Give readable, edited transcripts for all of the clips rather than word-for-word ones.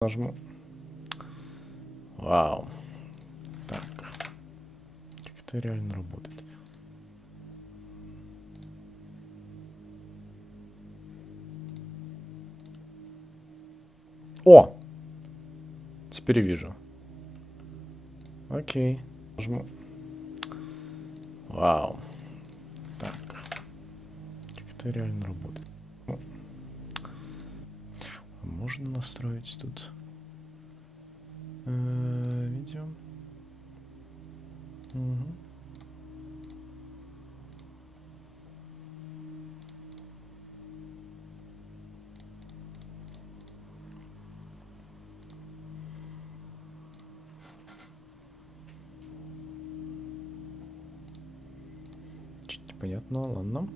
Нажму. Вау. Так. Как это реально работает? О! Теперь вижу. Окей. Нажму. Вау. Так. Как это реально работает? Можно настроить тут видео. Угу. Чуть непонятно, ладно.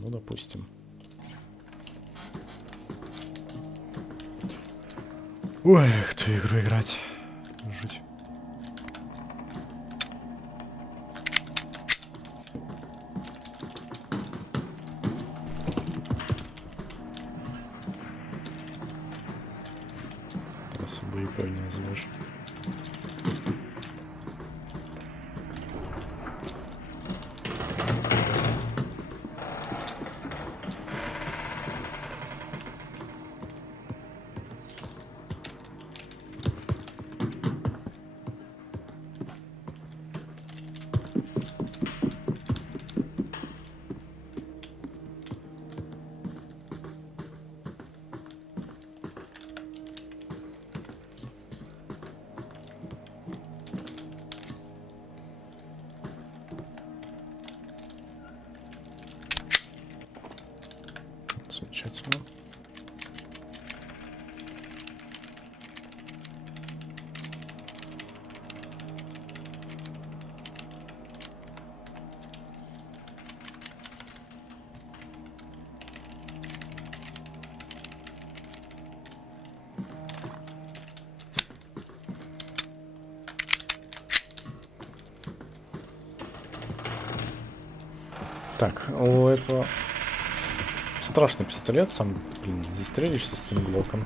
Ну, допустим. Ой, кто игру играть? Жуть. Ты особо игрой не назовешь. Замечательно. Так, у этого страшный пистолет, сам, блин, застрелишься с этим глоком.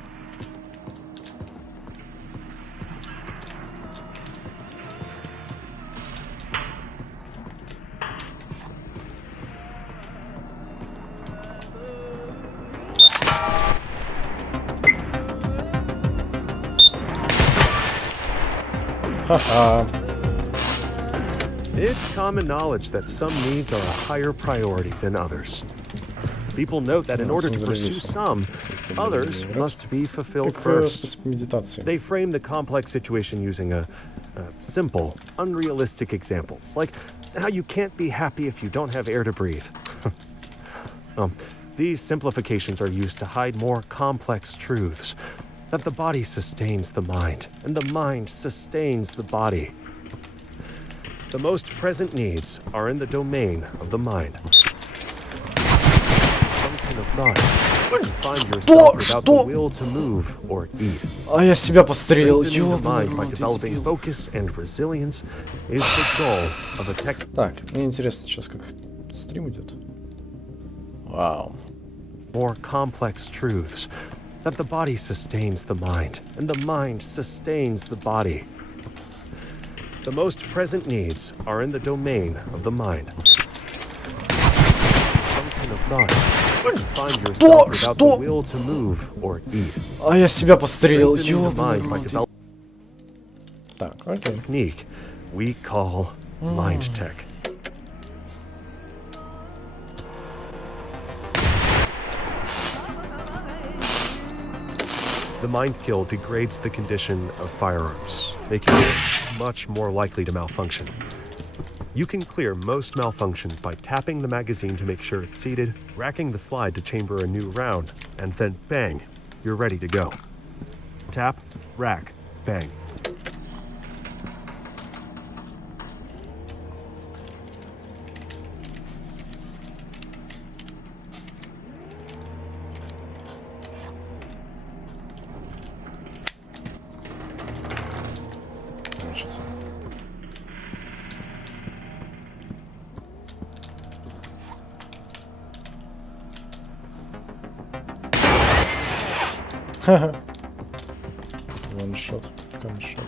Ха-ха. It's common knowledge that some needs are a higher priority than others. People note that in order to pursue some, others must be fulfilled first. They frame the complex situation using simple, unrealistic examples, like how you can't be happy if you don't have air to breathe. These simplifications are used to hide more complex truths, that the body sustains the mind, and the mind sustains the body. The most present needs are in the domain of the mind. Function of thought. Find yourself without the will to move or eat. А я себя подстрелил. Strengthening the mind by developing focus and resilience is the goal of a tech. Так, мне интересно сейчас, как стрим идет. Вау. More complex truths, that the body sustains the mind, and the mind sustains the body. The most present needs are in the domain of the mind. Function of thought. Find yourself without the will to move or eat. А я себя подстрелил. Strengthening the mind by developing Так, окей. technique we call mind tech. The mind kill degrades the condition of firearms, making it much more likely to malfunction. You can clear most malfunctions by tapping the magazine to make sure it's seated, racking the slide to chamber a new round, and then bang, you're ready to go. Tap, rack, bang. Ваншот, ганшот.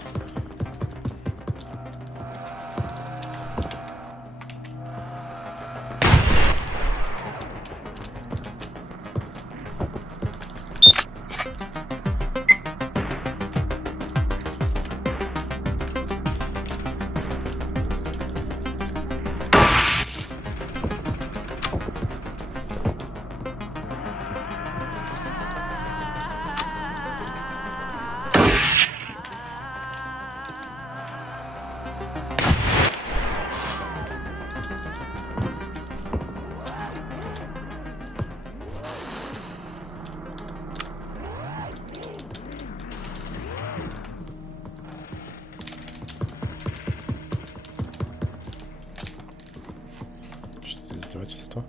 Что за издевательство?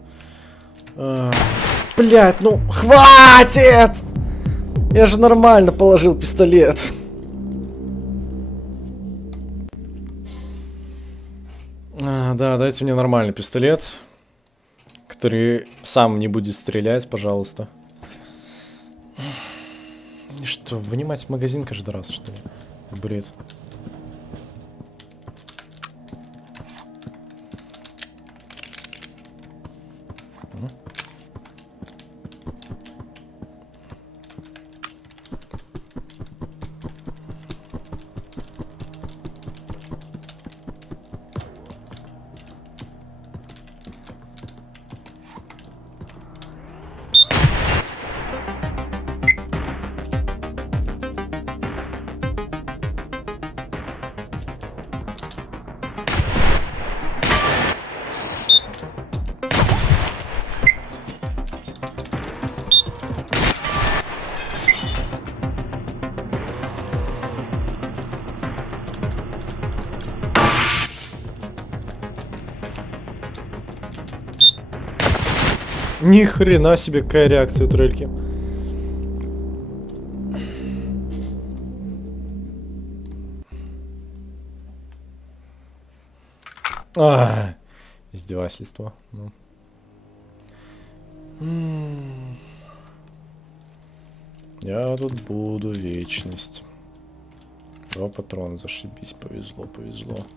Блять, ну хватит! Я же нормально положил пистолет. Да, дайте мне нормальный пистолет, который сам не будет стрелять, пожалуйста. И что, вынимать магазин каждый раз, что ли? Бред. Ни хрена себе, какая реакция у трельки. Издевательство. Ну. Я тут буду вечность. 2 патрона, зашибись, повезло, повезло.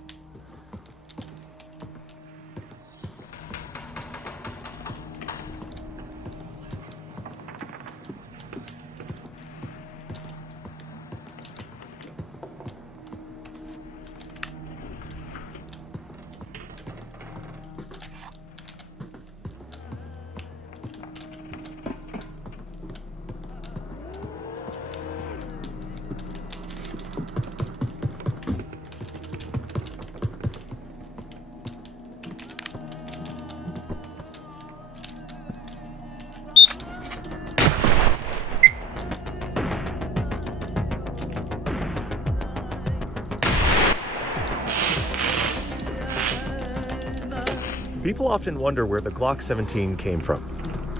People often wonder where the Glock 17 came from.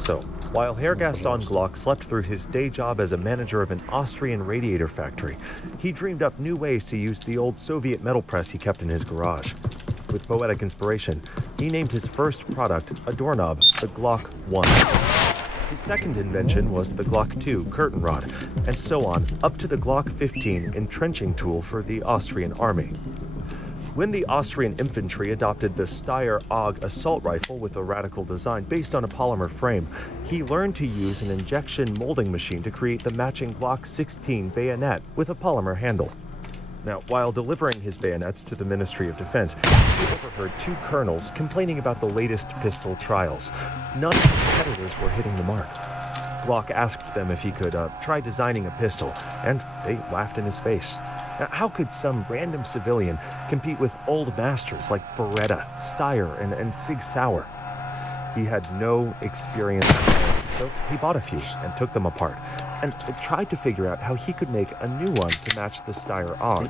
So, while Herr Gaston Glock slept through his day job as a manager of an Austrian radiator factory, he dreamed up new ways to use the old Soviet metal press he kept in his garage. With poetic inspiration, he named his first product, a doorknob, the Glock 1. His second invention was the Glock 2 curtain rod, and so on, up to the Glock 15 entrenching tool for the Austrian army. When the Austrian infantry adopted the Steyr AUG assault rifle with a radical design based on a polymer frame, he learned to use an injection molding machine to create the matching Glock 16 bayonet with a polymer handle. Now, while delivering his bayonets to the Ministry of Defense, he overheard 2 colonels complaining about the latest pistol trials. None of the competitors were hitting the mark. Glock asked them if he could try designing a pistol, and they laughed in his face. Now, how could some random civilian compete with old masters like Beretta, Steyr, and Sig Sauer? He had no experience, so he bought a few and took them apart, and tried to figure out how he could make a new one to match the Steyr AUG.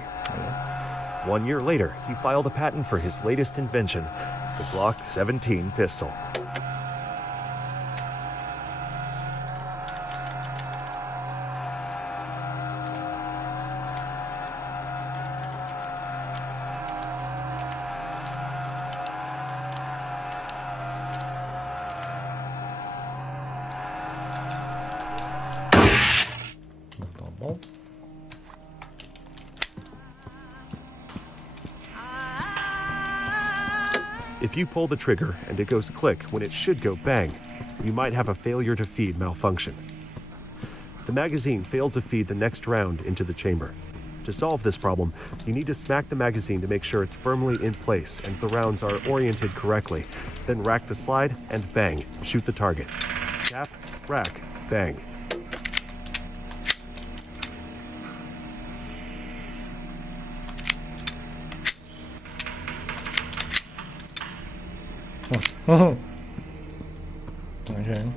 1 year later, he filed a patent for his latest invention, the Glock 17 pistol. задолбал. If you pull the trigger and it goes click when it should go bang, you might have a failure to feed malfunction. The magazine failed to feed the next round into the chamber. To solve this problem, you need to smack the magazine to make sure it's firmly in place and the rounds are oriented correctly. Then rack the slide and bang, shoot the target. Tap, rack, bang. Okay.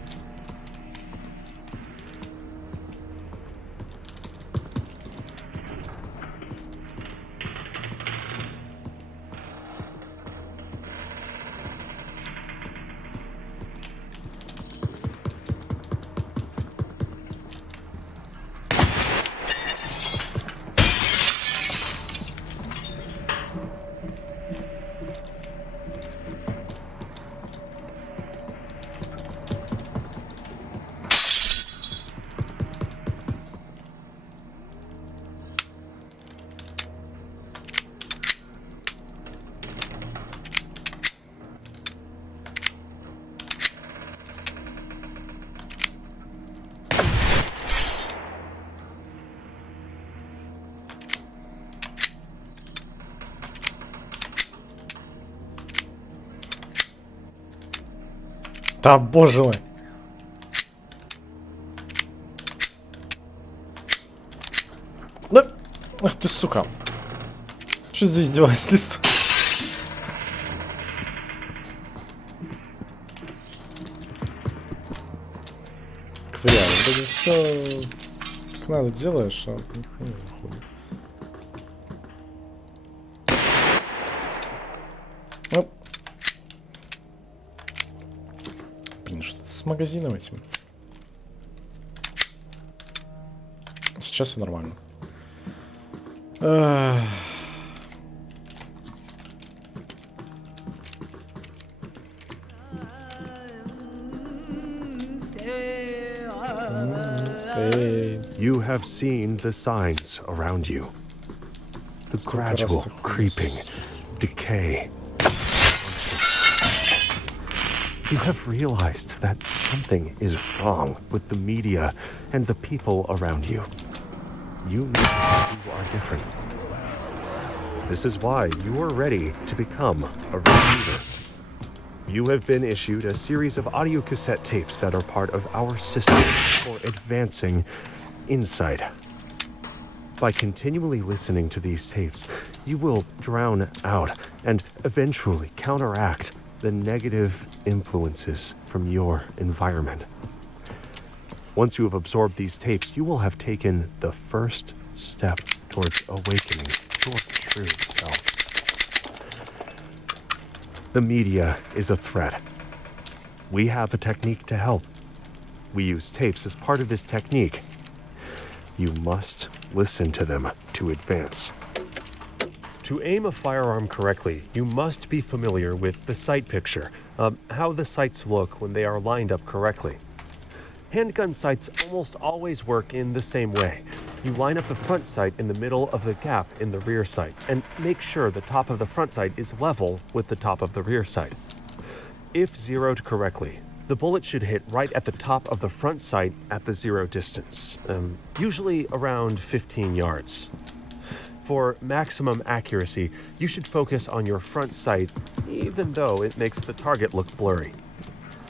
Да боже мой! Да! Ах ты сука! Что за издевательство? Квыря, вроде все как надо делаешь, а нихуя не выходит. Ну. Блин, что-то с магазином этим. Сейчас все нормально. You have seen the signs around you. The gradual creeping decay. You have realized that something is wrong with the media and the people around you. You know you are different. This is why you are ready to become a recruiter. You have been issued a series of audio cassette tapes that are part of our system for advancing insight. By continually listening to these tapes, you will drown out and eventually counteract the negative influences from your environment. Once you have absorbed these tapes, you will have taken the first step towards awakening your true self. The media is a threat. We have a technique to help. We use tapes as part of this technique. You must listen to them to advance. To aim a firearm correctly, you must be familiar with the sight picture, how the sights look when they are lined up correctly. Handgun sights almost always work in the same way. You line up the front sight in the middle of the gap in the rear sight and make sure the top of the front sight is level with the top of the rear sight. If zeroed correctly, the bullet should hit right at the top of the front sight at the zero distance, usually around 15 yards. For maximum accuracy, you should focus on your front sight even though it makes the target look blurry.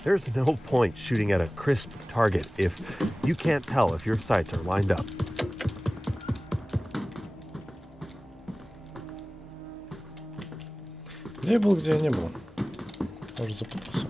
There's no point shooting at a crisp target if you can't tell if your sights are lined up. Где я был, где я не был? Я уже запутался.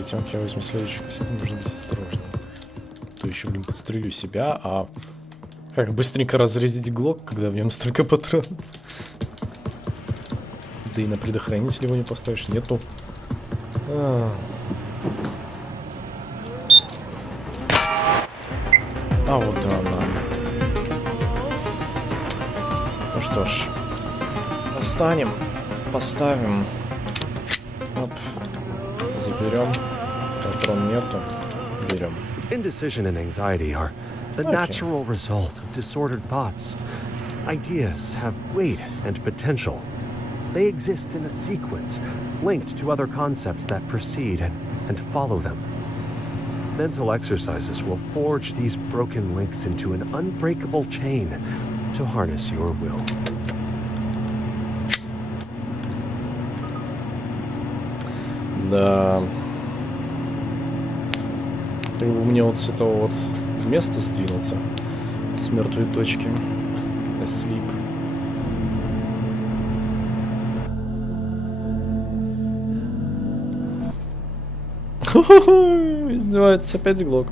перед тем, как я возьму следующую кассету, нужно быть осторожным. То еще, блин, подстрелю себя, а как быстренько разрядить глок, когда в нем столько патронов? Да и на предохранитель его не поставишь, нету. А вот она. Ну что ж, достанем, поставим. Оп. Заберем. Патрон нету. Берем. Indecision and anxiety are the natural result of disordered thoughts. Ideas have weight and potential. They exist in a sequence, linked to other concepts that precede and follow them. Mental exercises will forge these broken links into an unbreakable chain to harness your will. Да. Мне вот с этого вот места сдвинуться. С мертвой точки. Asleep. Издевается опять глок.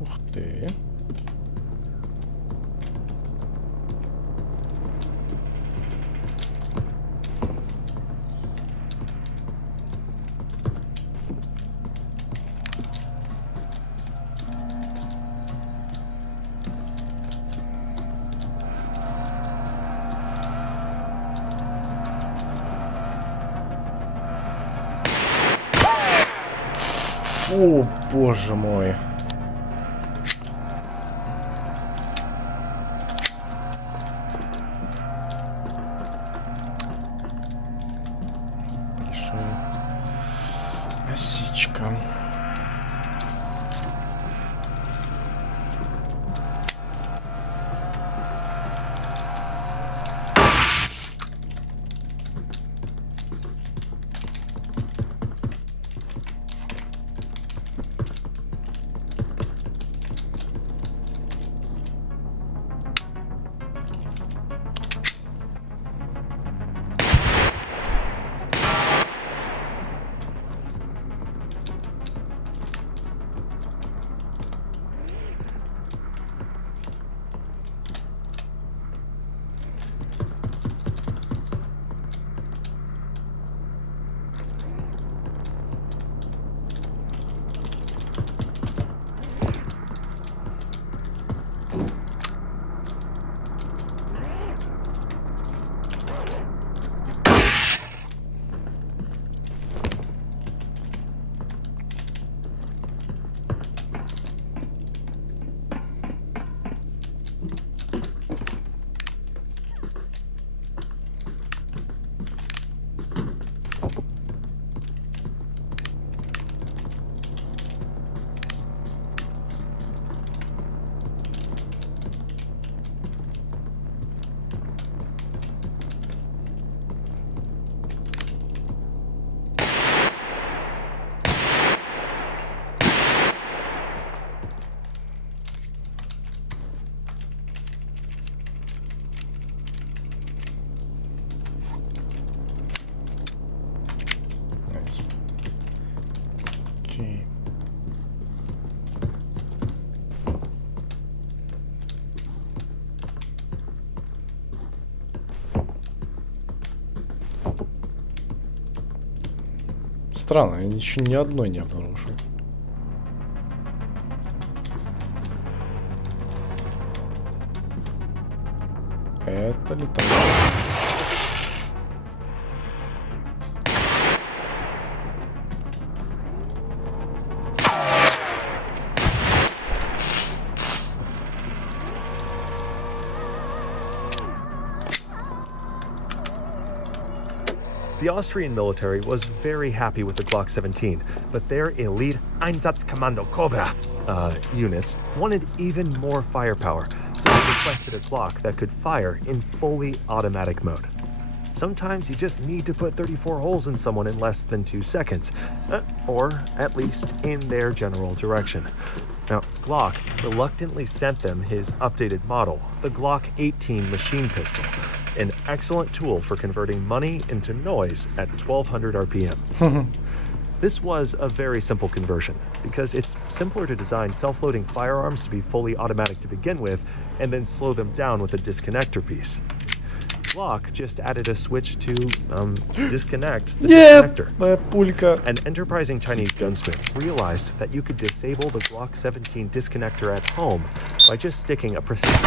Ух ты. О, боже мой. Осечка. Странно, я еще ни одной не обнаружил. Это ли там? The Austrian military was very happy with the Glock 17, but their elite Einsatzkommando Cobra units wanted even more firepower, so they requested a Glock that could fire in fully automatic mode. Sometimes you just need to put 34 holes in someone in less than 2 seconds, or at least in their general direction. Now, Glock reluctantly sent them his updated model, the Glock 18 machine pistol, an excellent tool for converting money into noise at 1200 RPM. This was a very simple conversion, because it's simpler to design self-loading firearms to be fully automatic to begin with, and then slow them down with a disconnector piece. Glock just added a switch to disconnect the disconnector. An enterprising Chinese gunsmith realized that you could disable the Glock 17 disconnector at home by just sticking a precise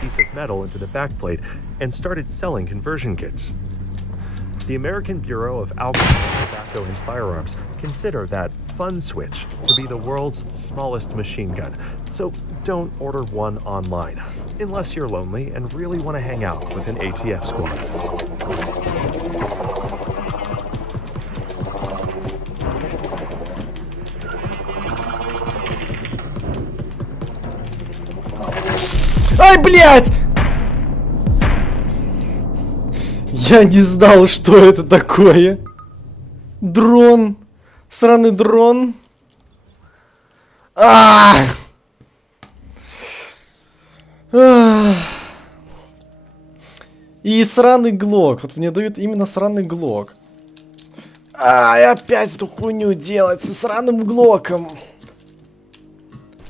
piece of metal into the backplate and started selling conversion kits. The American Bureau of Alcohol, Tobacco, and Firearms consider that fun switch to be the world's smallest machine gun, so don't order one online, unless you're lonely and really want to hang out with an ATF squad. Ай, блядь! Я не знал, что это такое. Дрон. Сраный дрон. И сраный глок. Вот мне дают именно сраный глок. И опять эту хуйню делать со сраным глоком.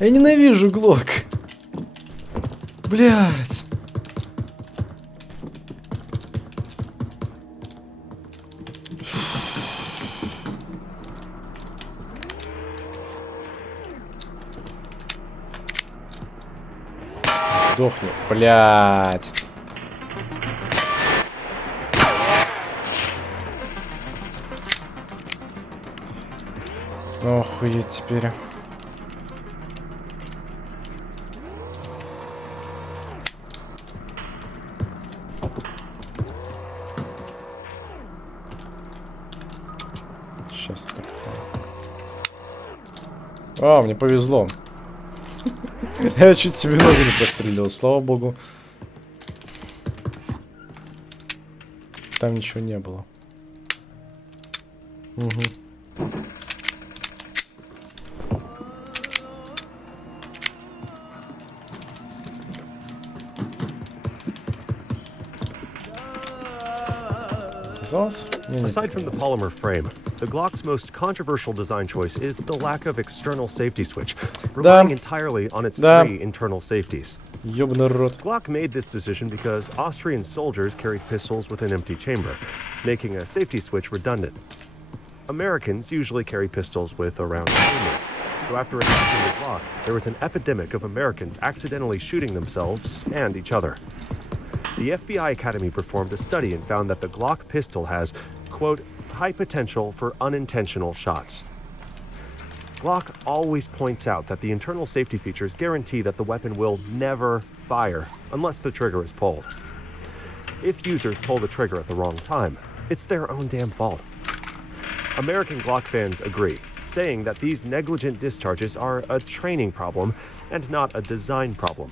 Я ненавижу глок. Блять. Сдохни, блять. Охуеть теперь. Сейчас так. Мне повезло. Я чуть себе ногу не прострелил, слава богу. Там ничего не было. Угу. Aside from the polymer frame, the Glock's most controversial design choice is the lack of external safety switch, relying entirely on its three internal safeties. Glock made this decision because Austrian soldiers carried pistols with an empty chamber, making a safety switch redundant. Americans usually carry pistols with a round chamber, so after adopting the Glock, there was an epidemic of Americans accidentally shooting themselves and each other. The FBI Academy performed a study and found that the Glock pistol has, quote, high potential for unintentional shots. Glock always points out that the internal safety features guarantee that the weapon will never fire unless the trigger is pulled. If users pull the trigger at the wrong time, it's their own damn fault. American Glock fans agree, saying that these negligent discharges are a training problem and not a design problem.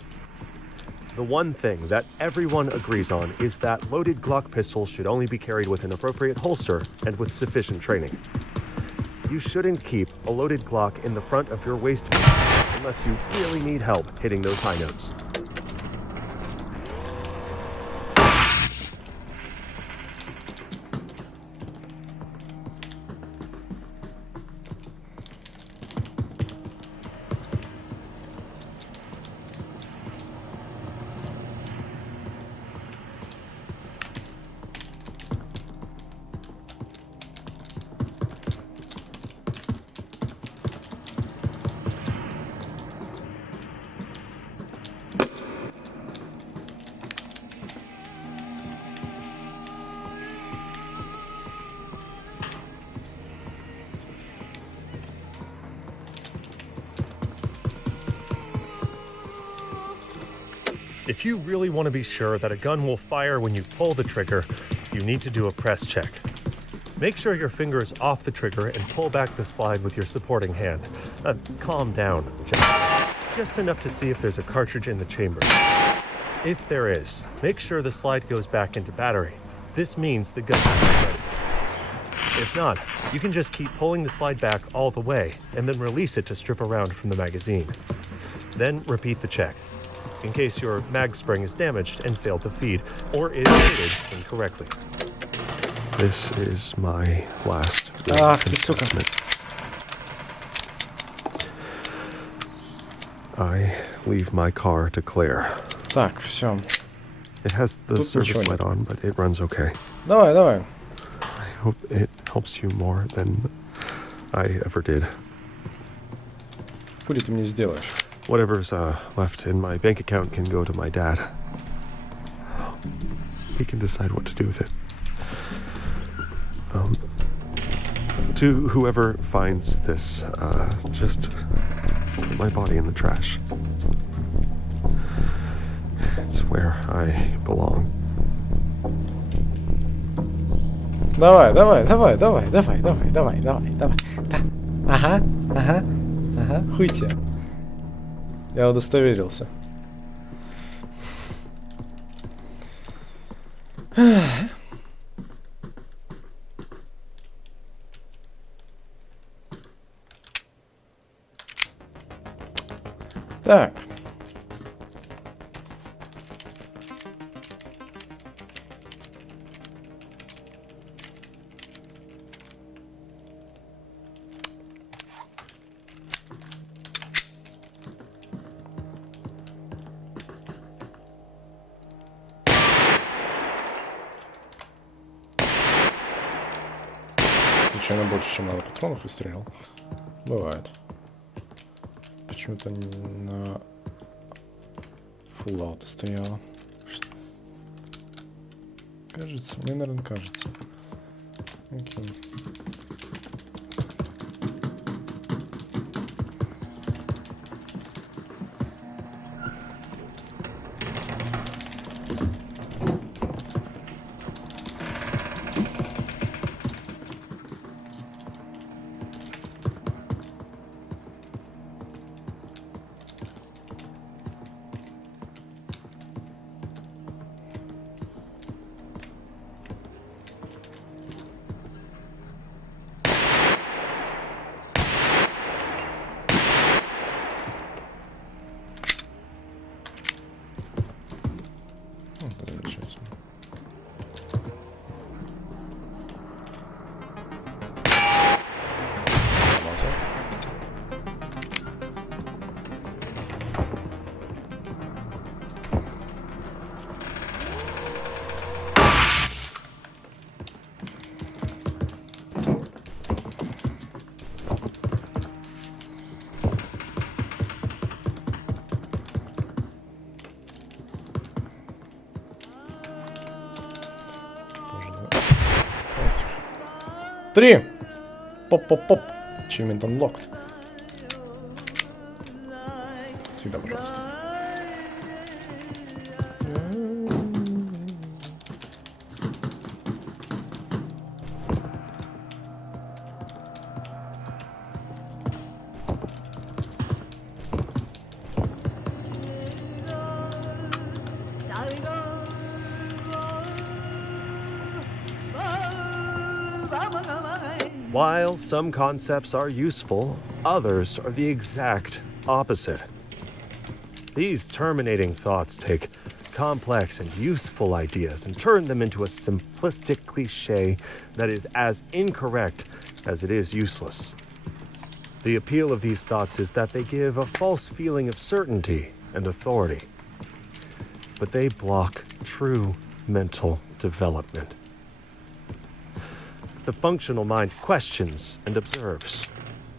The one thing that everyone agrees on is that loaded Glock pistols should only be carried with an appropriate holster and with sufficient training. You shouldn't keep a loaded Glock in the front of your waistband unless you really need help hitting those high notes. If you really want to be sure that a gun will fire when you pull the trigger, you need to do a press check. Make sure your finger is off the trigger and pull back the slide with your supporting hand. Calm down, just enough to see if there's a cartridge in the chamber. If there is, make sure the slide goes back into battery. This means the gun is ready. If not, you can just keep pulling the slide back all the way and then release it to strip a round from the magazine. Then repeat the check, in case your mag spring is damaged and failed to feed, or is fitted incorrectly. This is my last assessment. I leave my car to Claire. Так, все. It has the service light on, but it runs okay. Давай, давай. I hope it helps you more than I ever did. Хули ты мне сделаешь? Whatever's left in my bank account can go to my dad. He can decide what to do with it. To whoever finds this, just put my body in the trash. It's where I belong. Давай. Да. Ага. Хуй тебе. Я удостоверился. Так. Случайно больше, чем надо патронов выстрелял. Бывает. Почему-то на фулл ауто стояло. Кажется, мне, наверное, кажется. Окей. Три! Поп-поп-поп. Achievement unlocked. Сюда, пожалуйста. While some concepts are useful, others are the exact opposite. These terminating thoughts take complex and useful ideas and turn them into a simplistic cliche that is as incorrect as it is useless. The appeal of these thoughts is that they give a false feeling of certainty and authority, but they block true mental development. The functional mind questions and observes.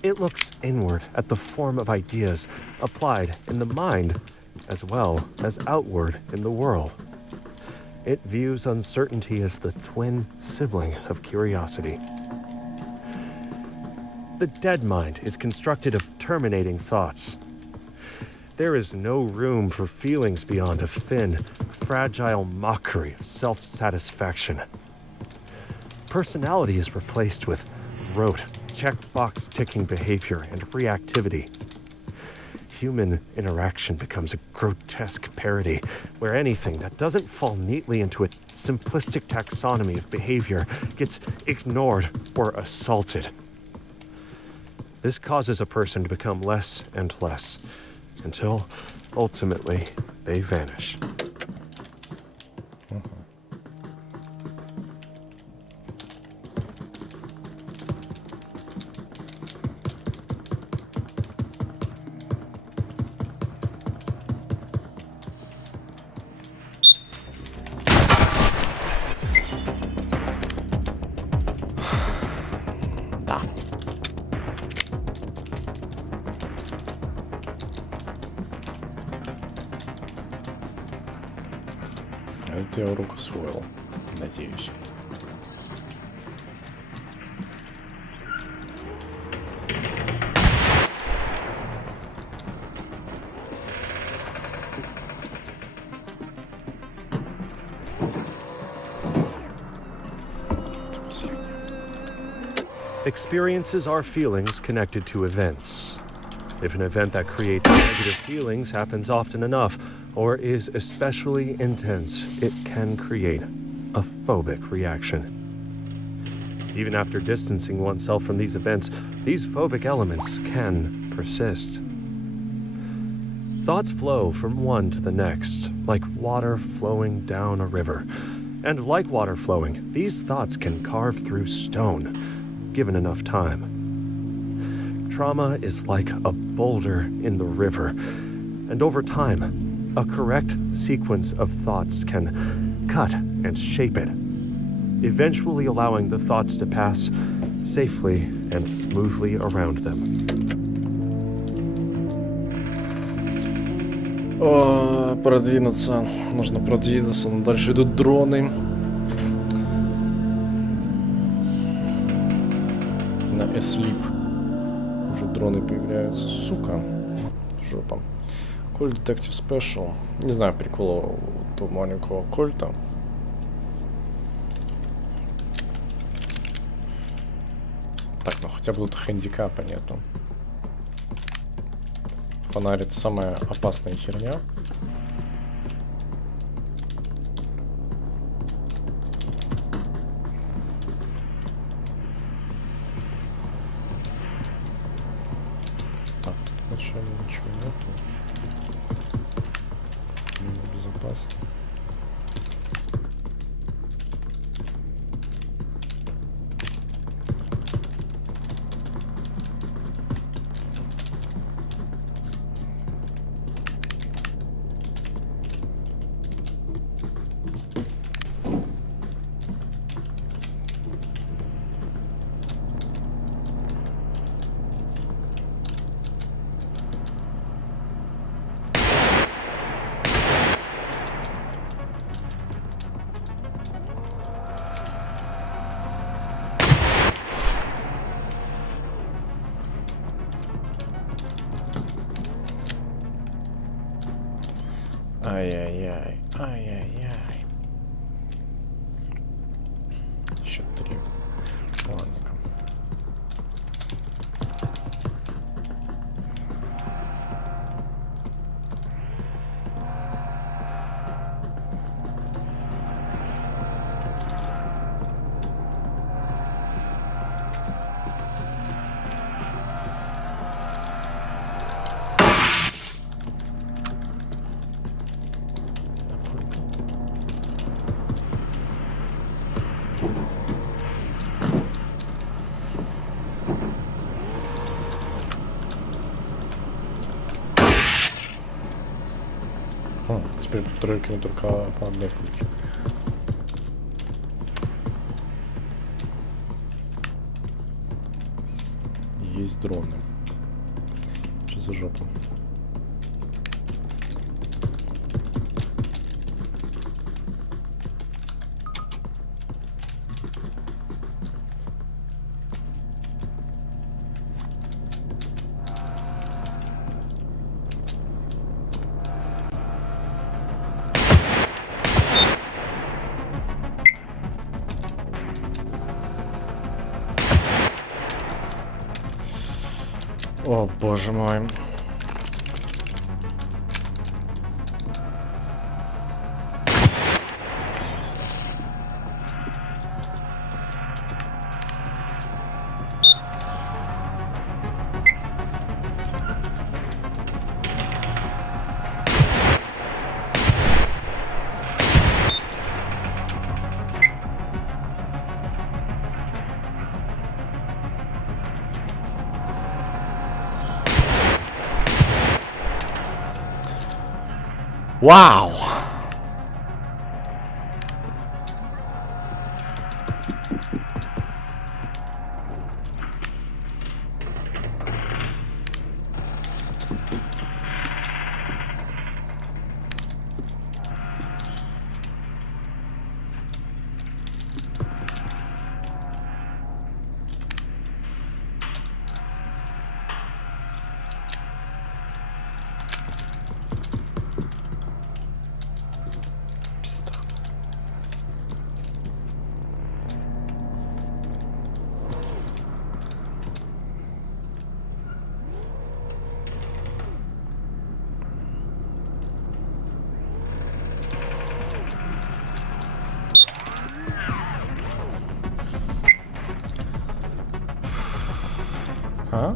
It looks inward at the form of ideas applied in the mind as well as outward in the world. It views uncertainty as the twin sibling of curiosity. The dead mind is constructed of terminating thoughts. there is no room for feelings beyond a thin, fragile mockery of self-satisfaction. Personality is replaced with rote, checkbox-ticking behavior and reactivity. Human interaction becomes a grotesque parody, where anything that doesn't fall neatly into a simplistic taxonomy of behavior gets ignored or assaulted. This causes a person to become less and less, until, ultimately, they vanish. Это я урок усвоил, надеюсь. Experiences are feelings connected to events. If an event that creates negative feelings happens often enough, or is especially intense, it can create a phobic reaction. Even after distancing oneself from these events, these phobic elements can persist. Thoughts flow from one to the next, like water flowing down a river. And like water flowing, these thoughts can carve through stone, given enough time. Trauma is like a boulder in the river, and over time, a correct sequence of thoughts can cut and shape it, eventually allowing the thoughts to pass safely and smoothly around them. Продвинуться. Нужно продвинуться, но дальше идут дроны. На Эслип уже дроны появляются. Сука. Жопа. Colt Detective Special. Не знаю прикола у того маленького Кольта. Так, ну хотя бы тут хэндикапа нету. Фонарь — это самая опасная херня. Так, тут вначале ничего нету. Безопасно. Ай-яй-яй, ай-яй-яй. Еще 3. Ладно-ка. Теперь по тройке, но только по одной пульке. Есть дроны. Что за жопа? О, боже мой. Вау! А?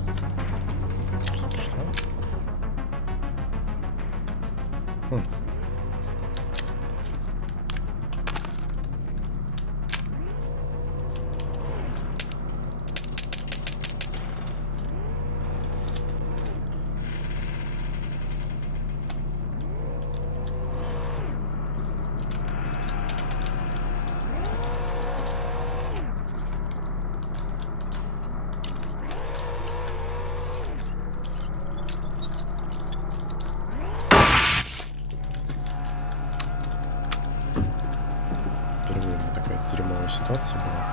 Что? Впервые у меня такая дерьмовая ситуация была.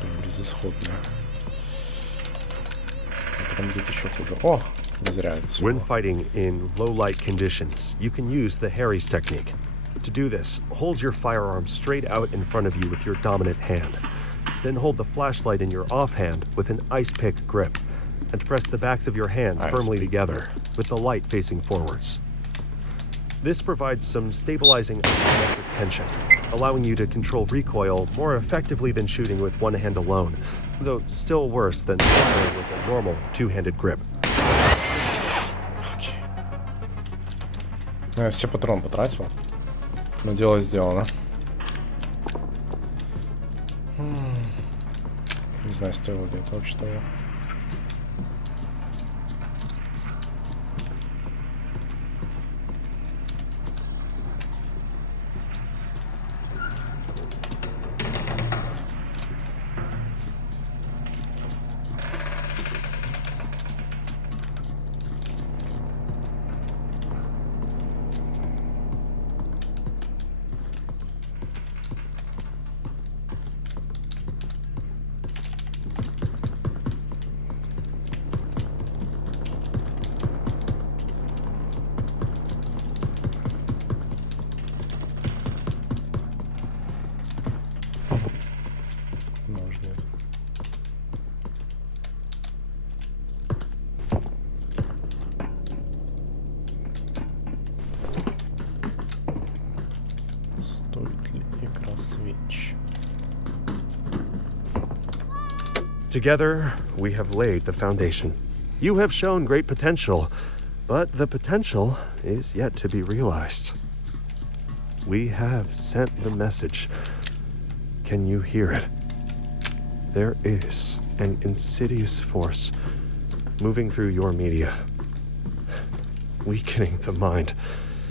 Прям безысходная. А потом будет еще хуже. О! Не зря это всё When было. fighting in low light conditions, you can use the Harry's technique. To do this, hold your firearm straight out in front of you with your dominant hand. Then hold the flashlight in your offhand with an ice pick grip, and press the backs of your hands Ice firmly pick together, with the light facing forwards. This provides some stabilizing isometric tension, allowing you to control recoil more effectively than shooting with one hand alone, though still worse than firing with a normal two-handed grip. Окей. Ну, я все патроны потратил. Но дело сделано. Не знаю, стоило ли это вообще того. Может, нет. Стоит ли игра свеч? Together, we have laid the foundation. You have shown great potential, but the potential is yet to be realized. We have sent the message. Can you hear it? There is an insidious force moving through your media, weakening the mind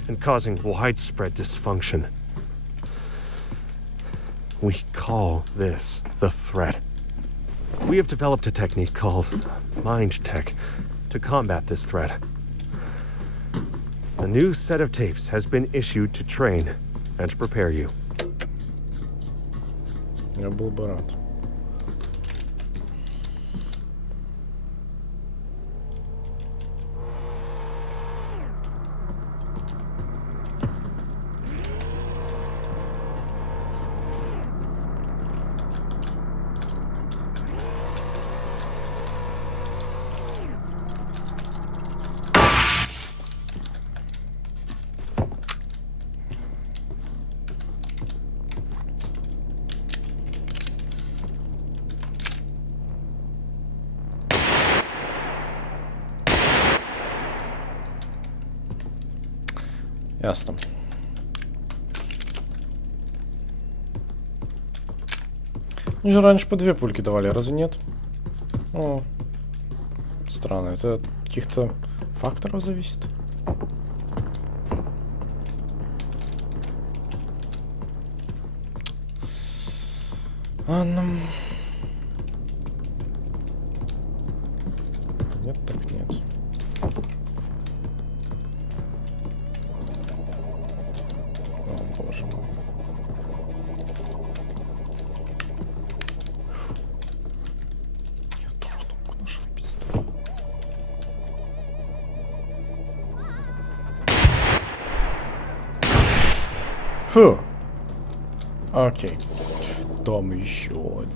and causing widespread dysfunction. We call this the threat. We have developed a technique called Mind Tech to combat this threat. A new set of tapes has been issued to train and prepare you. Я был бы рад. Ясно. Они же раньше по 2 пульки давали, разве нет? О, странно, это от каких-то факторов зависит. Ладно. Нет, так нет. О, боже мой. Я ту кнопку нашел, пизда. Фу. Окей. Там еще один.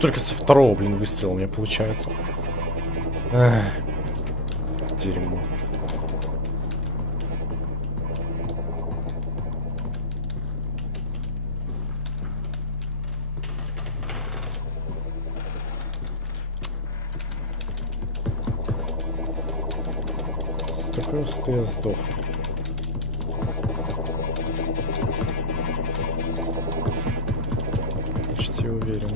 Только со второго, блин, выстрела у меня получается. Эх, дерьмо. С такой высоты я сдох. Почти уверен.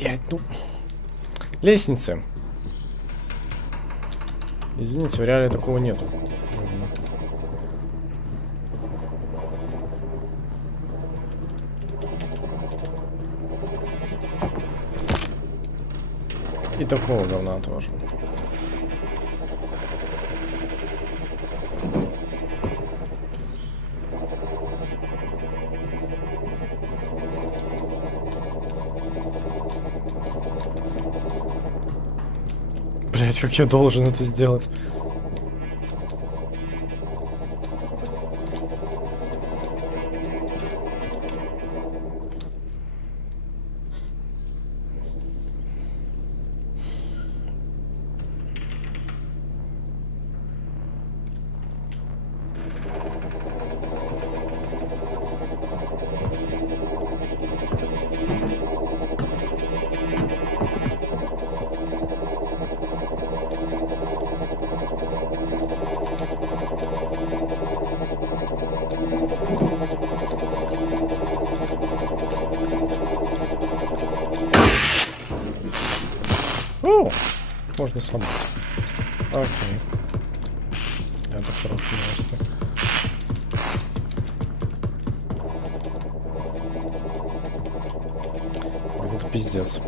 Блять, ну... Лестницы. Извините, в реале такого нету. И такого говна тоже. Блять, как я должен это сделать? О, можно сломать. Окей. Это хорошие новости. пиздец.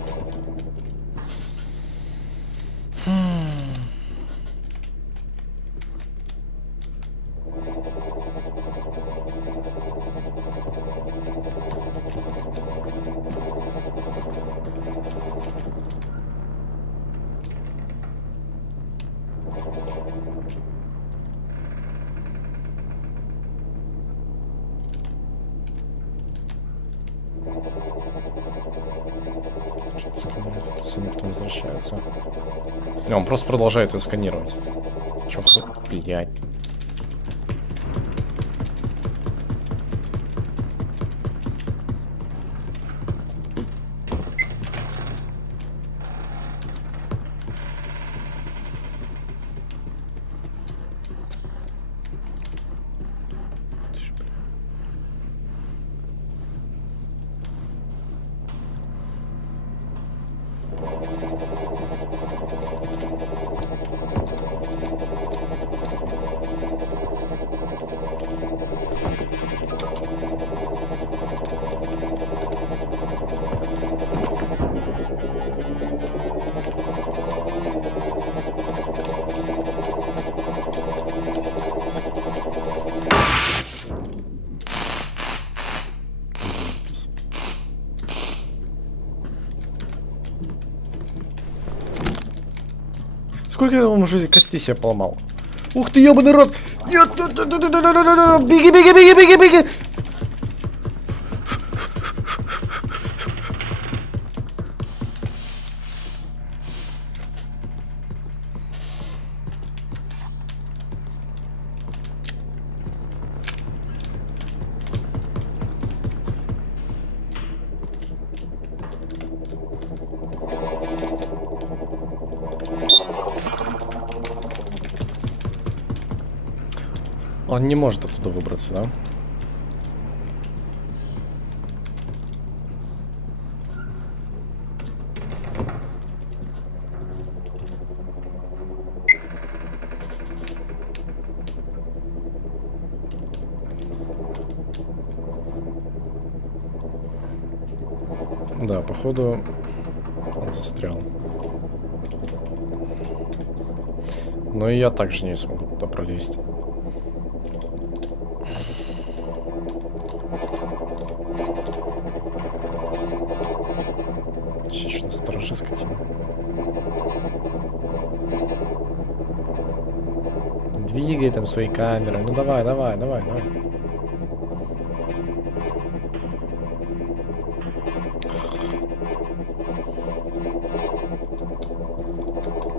Сумка потом возвращается. Не, он просто продолжает ее сканировать. Чё, блядь. Сколько я вам уже костей себе поломал? Ух ты, ёбаный рот! Нет, беги, беги, беги, беги, беги! Он не может оттуда выбраться, да? Да, походу он застрял. Но и я также не смогу туда пролезть. Чуть насторожи, скотина. Двигай там своей камерой. Ну давай, давай, давай, давай.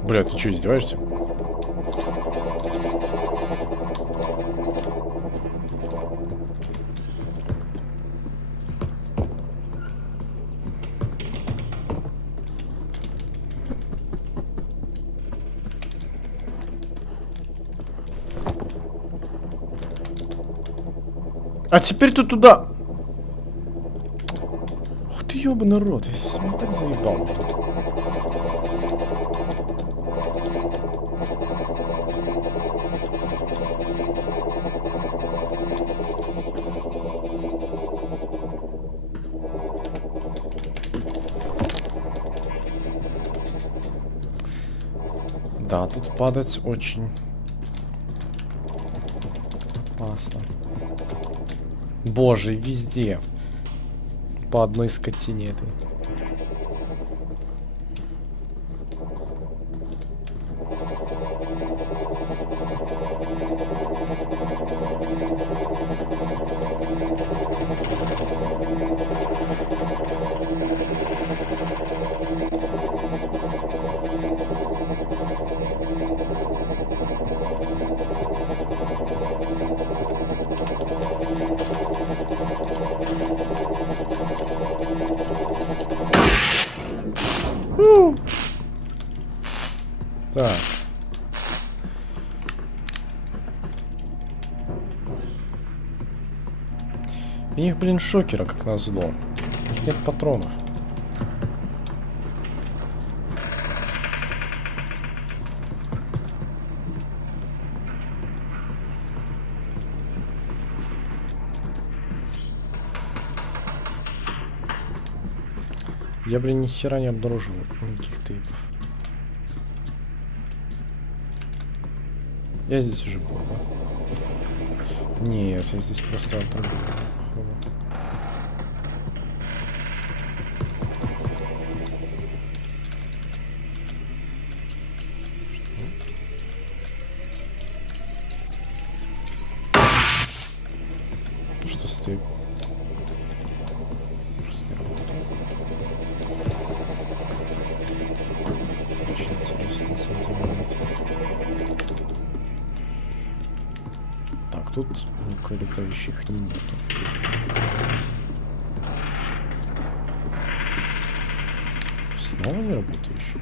Бля, ты что, издеваешься? А теперь ты туда. Ух ты, ёбаный рот. Я меня так заебал. Да, тут падать очень опасно. Боже, везде. По одной скотине этой. Так. У них, блин, шокера, как назло. У них нет патронов. Я, блин, ни хера не обнаружил никаких тейпов. Я здесь уже был, да? Нет, я здесь просто отрубил. Что с тейпом? Очень интересно, на самом деле. Так, тут летающих нету. Снова не работающий?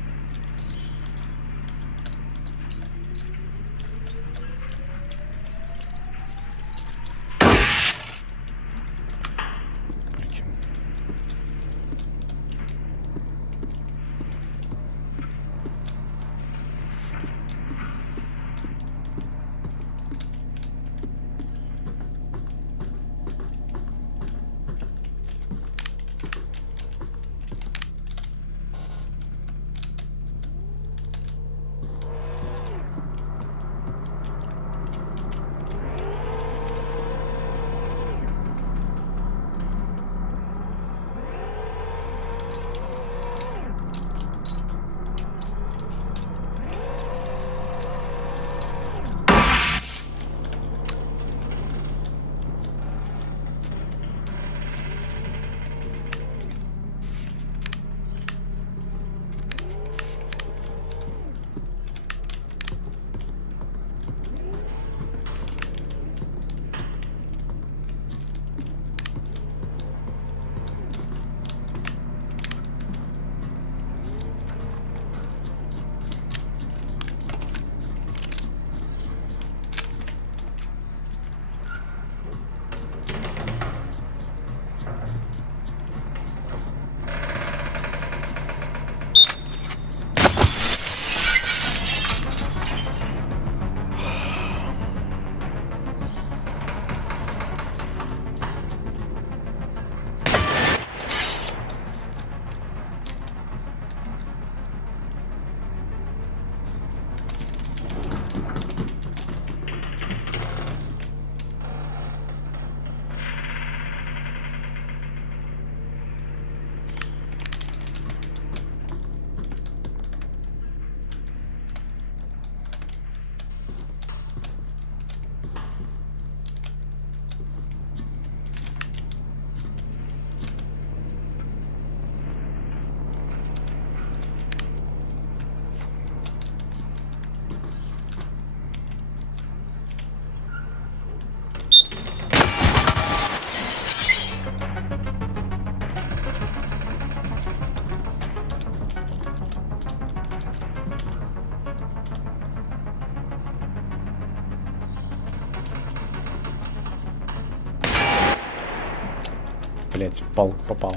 Блять, в палку попал.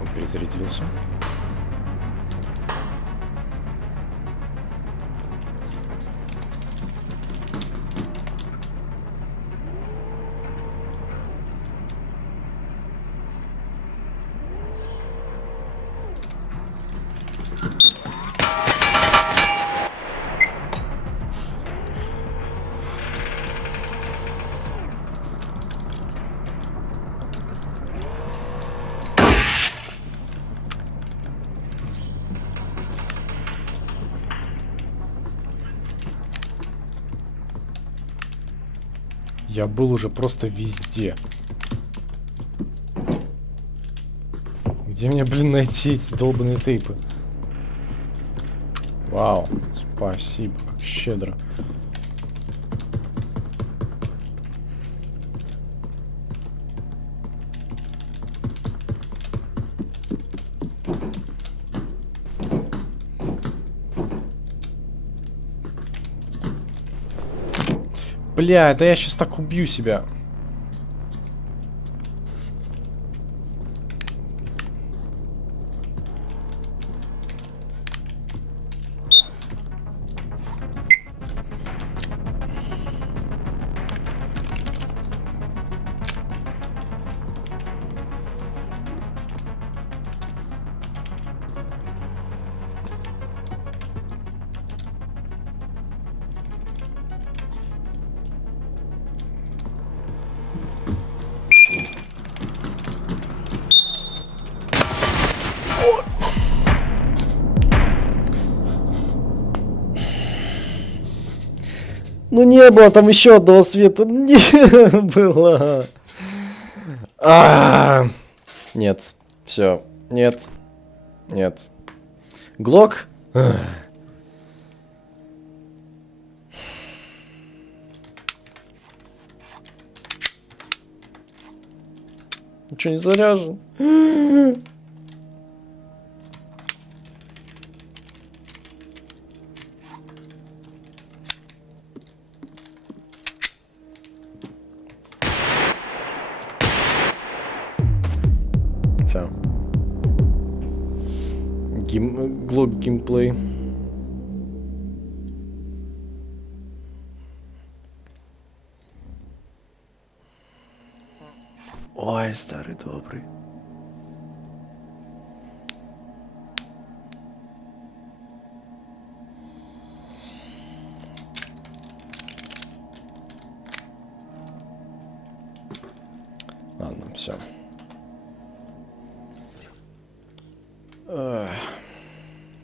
Он перезарядился. Я был уже просто везде. Где мне, блин, найти эти долбаные тейпы? Вау, спасибо, как щедро. Бля, да я сейчас так убью себя. Ну не было там еще одного света. Не было. Нет. Все. Нет. Нет. Глок? Ничего не заряжен. Все. Глок геймплей. Ой, старый добрый. Ладно, все.